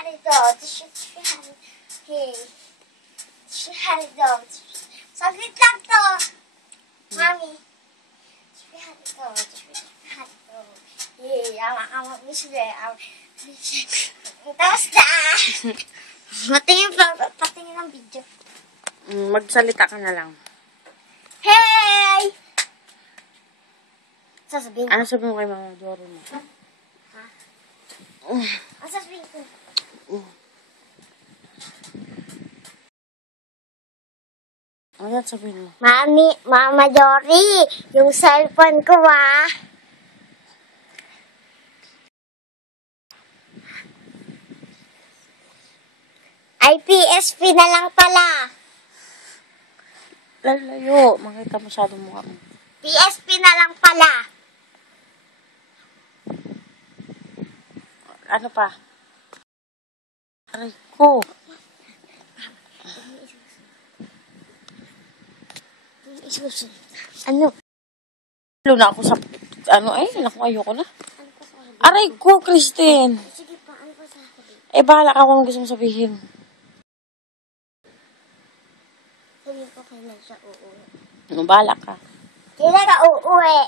Hey. Saglit lang to. Mami. Hey, ama misle. Tapos na. Patingin ng video. Magsalita ka na lang. Hey! Sasabihin ko. Ano sabihin mo kay Mama Dory mo? Ha? Ano sasabihin ko? Ano yan sabihin mo? Mama Dory, yung cellphone ko ay PSP na lang pala. Lalayo. Makita masyado mukha mo. PSP na lang pala. Ano pa? Aray ko. Ano? Lalo na ako sa... ayoko na. Aray ko, Christine. Sige pa, ano pa sasabihin? Bahala ka kung gusto mong sabihin. Sabihin ko kailan siya uuwi. Bahala ka. Kailan ka uuwi?